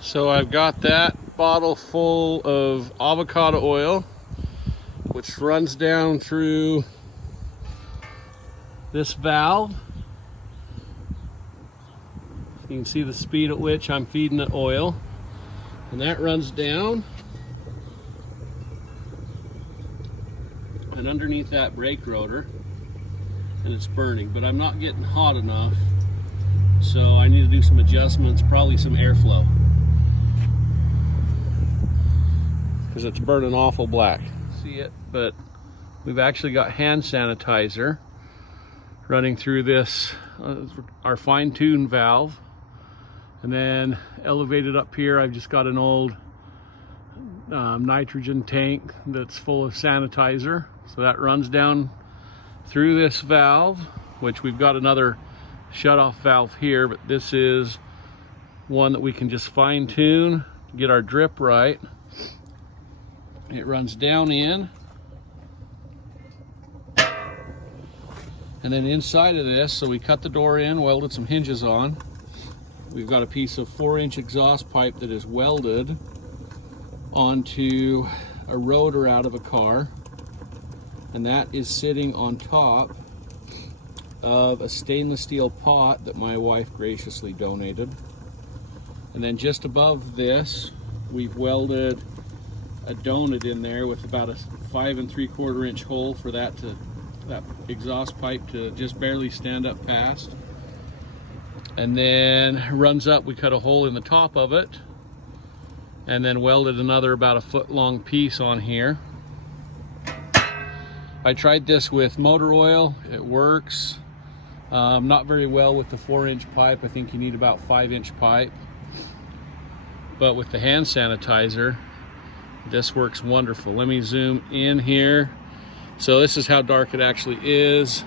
So I've got that bottle full of avocado oil, which runs down through this valve. You can see the speed at which I'm feeding it oil, and that runs down and underneath that brake rotor, and it's burning, but I'm not getting hot enough, so I need to do some adjustments, probably some airflow, because it's burning awful black. See it, but we've actually got hand sanitizer running through this, our fine-tuned valve, and then elevated up here I've just got an old nitrogen tank that's full of sanitizer. So that runs down through this valve, which we've got another shut-off valve here, but this is one that we can just fine-tune to get our drip right. It runs down in, and then inside of this, so we cut the door in, welded some hinges on. We've got a piece of 4-inch exhaust pipe that is welded onto a rotor out of a car, and that is sitting on top of a stainless steel pot that my wife graciously donated. And then just above this, we've welded a donut in there with about a 5 3/4 inch hole for that exhaust pipe to just barely stand up past. And then runs up, we cut a hole in the top of it, and then welded another about a foot long piece on here. I tried this with motor oil, it works. Not very well with the 4-inch pipe. I think you need about 5-inch pipe. But with the hand sanitizer, this works wonderful. Let me zoom in here. So this is how dark it actually is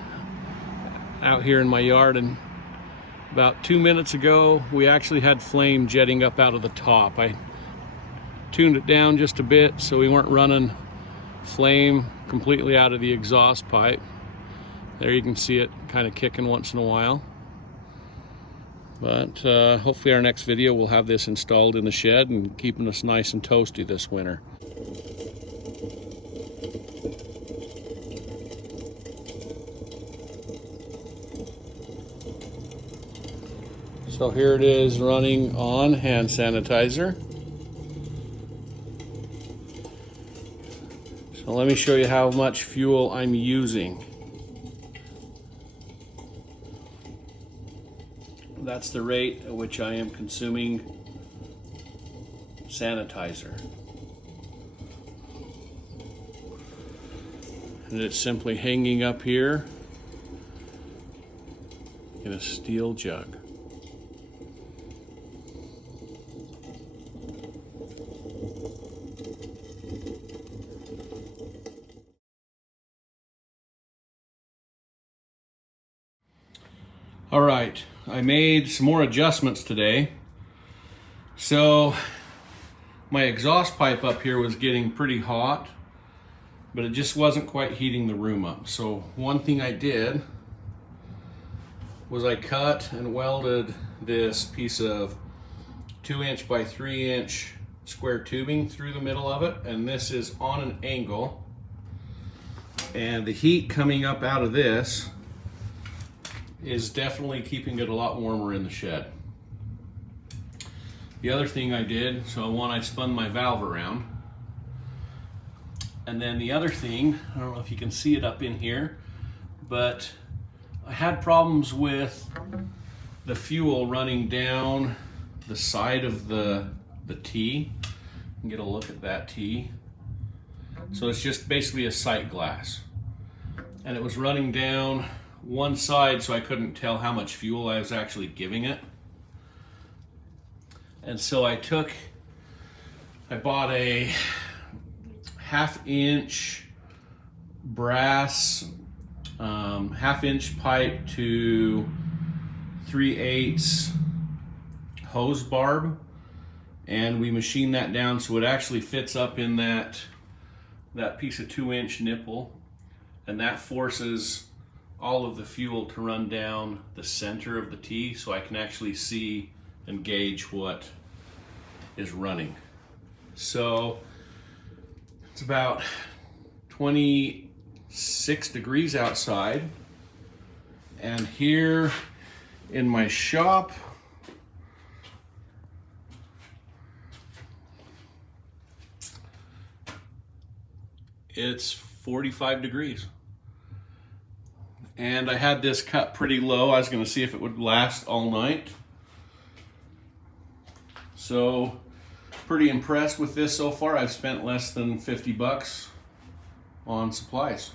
out here in my yard, and about 2 minutes ago, we actually had flame jetting up out of the top. I tuned it down just a bit so we weren't running flame completely out of the exhaust pipe. There you can see it kind of kicking once in a while. But hopefully our next video will have this installed in the shed and keeping us nice and toasty this winter. So here it is running on hand sanitizer. So let me show you how much fuel I'm using. That's the rate at which I am consuming sanitizer. And it's simply hanging up here in a steel jug. All right, I made some more adjustments today. So my exhaust pipe up here was getting pretty hot, but it just wasn't quite heating the room up. So one thing I did was I cut and welded this piece of 2-inch by 3-inch square tubing through the middle of it, and this is on an angle, and the heat coming up out of this is definitely keeping it a lot warmer in the shed. The other thing I did, so one, I spun my valve around, and then the other thing, I don't know if you can see it up in here, but I had problems with the fuel running down the side of the T. You can get a look at that T. So it's just basically a sight glass, and it was running down one side, so I couldn't tell how much fuel I was actually giving it. And so I bought a 1/2-inch brass 1/2-inch pipe to 3/8 hose barb, and we machined that down so it actually fits up in that piece of 2-inch nipple, and that forces all of the fuel to run down the center of the T, so I can actually see and gauge what is running. So it's about 26 degrees outside, and here in my shop it's 45 degrees. And I had this cut pretty low. I was going to see if it would last all night. So pretty impressed with this so far. I've spent less than 50 bucks on supplies.